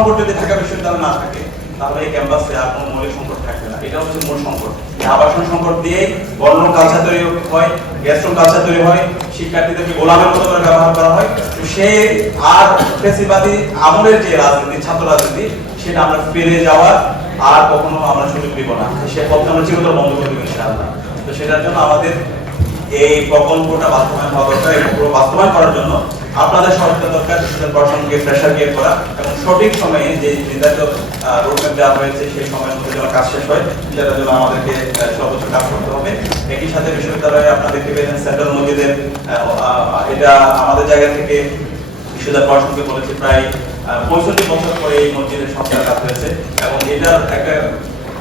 সংকট যদি ঢাকা বিশ্ববিদ্যালয়ে না থাকে তাহলে এই ক্যাম্পাসে আর কোনো মৌলিক সংকট থাকবে না। এটা হচ্ছে মূল সংকট। আবাসন সংকট দিয়ে বর্ণ কালচার তৈরি হয়, গ্যাস্ট্রোন কালচার তৈরি হয়, শিক্ষার্থীদেরকে গোলামের মতো করে ব্যবহার করা হয়। তো সেই আর ফ্যাসিবাদী আমলের যে রাজনীতি, ছাত্র রাজনীতি, সেটা আমরা ফিরে যাওয়ার আর কখনো আমরা সুযোগ দিব না। সে পথে আমরা চিরতরে বন্ধ করে দেবো ইনশাআল্লাহ। তো সেটার জন্য আমাদের এই প্রকল্পটা বাস্তবায়ন হওয়া দরকার। এই প্রকল্প বাস্তবায়ন করার জন্য আপনাদের সহায়তা দরকার, স্টুডেন্ট প্রশাসনকে প্রেশার ক্রিয়েট করা এবং সঠিক সময়ে যে নির্ধারিত রোডম্যাপ দেওয়া হয়েছে সেই সময়ের মধ্যে যেন কাজ শেষ হয়, সেটার জন্য আমাদেরকে সর্বোচ্চ কাজ করতে হবে। একই সাথে বিশ্ববিদ্যালয়ে আপনারা দেখতে পেয়েছেন সেন্ট্রাল মসজিদের এটা আমাদের জায়গা থেকে বিশ্ববিদ্যালয় প্রশাসনকে বলেছে প্রায় 65 বছর পরে এই মসজিদের সংস্কার কাজ হয়েছে এবং এটার একটা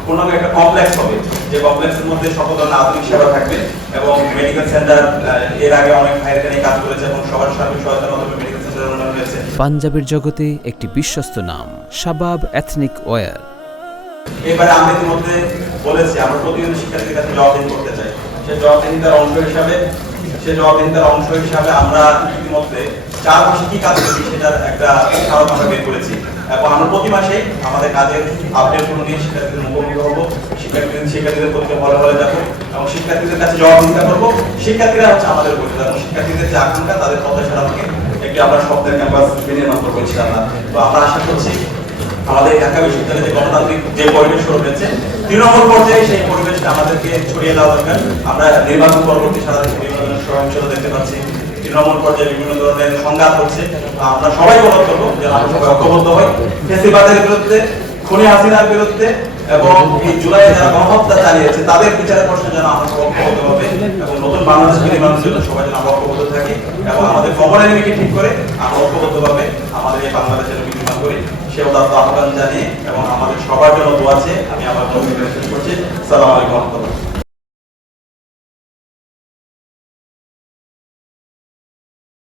পূর্ণাঙ্গ একটা কমপ্লেক্স হবে, যে কমপ্লেক্সের মধ্যে সকল ধরনের আধুনিক সেবা থাকবে এবং মেডিকেল সেন্টার এর আগে অনেক ভাইয়ের কাজ করেছে এবং সবার সার্বিক সহায়তার মাধ্যমে মেডিকেল সেন্টার উন্নয়ন হয়েছে। পাঞ্জাবের জগতে একটি বিশ্বস্ত নাম শাবাব এথনিক ওয়্যার। এবারে আমরা ইতিমধ্যে বলেছি আমরা প্রতিদিন শিক্ষার্থীদের কাছে জবাবদিহি করতে চাই। সেই জবাবদিহিতার অংশ হিসাবে আমরা ইতিমধ্যে 4 মাসে কি কাজ করেছি সেটার একটা স্মারক আমরা বের করেছি এবং আমরা প্রতি মাসে আমাদের কাজের আপডেট গুলো নিয়ে শিক্ষার্থীদের মুখোমুখি হবো, শিক্ষার্থীদের প্রতি হলে হলে যাবো এবং শিক্ষার্থীদের কাছে জবাবদিহিতা করবো। শিক্ষার্থীরা হচ্ছে আমাদের পরিচিত এবং শিক্ষার্থীদের যে আকাঙ্ক্ষা তাদের প্রত্যাশা আমাকে একটি আমরা শব্দের ক্যাম্পাস নির্মাণ করবো ইনশাআল্লাহ। তো আমরা আশা করছি আমাদের ঢাকা বিশ্ববিদ্যালয়ে যে গণতান্ত্রিক যে পরিবেশ শুরু হয়েছে, তৃণমূল পর্যায়ে সেই পরিবেশটা আমাদেরকে ছড়িয়ে দেওয়া দরকার। আমরা নির্বাচন পরবর্তী সারা দেশে বিভিন্ন ধরনের সহিংসতা দেখতে পাচ্ছি, তৃণমূল পর্যায়ে বিভিন্ন ধরনের সংঘাত হচ্ছে। আমরা সবাই অনুরোধ করবো যে আমরা সবাই ঐক্যবদ্ধ হই ফ্যাসিবাদের বিরুদ্ধে, খুনি হাসিনার বিরুদ্ধে এবং এই জুলাইয়ে যারা গণহত্যা চালিয়েছে তাদের বিচারের প্রশ্নে যেন আমরা সবাই ঐক্যবদ্ধ হবে এবং নতুন বাংলাদেশ নির্মাণের জন্য সবাই যেন আমরা ঐক্যবদ্ধ থাকি এবং আমাদের কমন এনিমিকে ঠিক করে আমরা ঐক্যবদ্ধভাবে আমাদের এই বাংলাদেশের নির্মাণ করি। সে আহ্বান জানিয়ে এবং আমাদের সবার জন্য দোয়া আছে আমি আমার বক্তব্য শেষ করছি। আসসালামু আলাইকুম।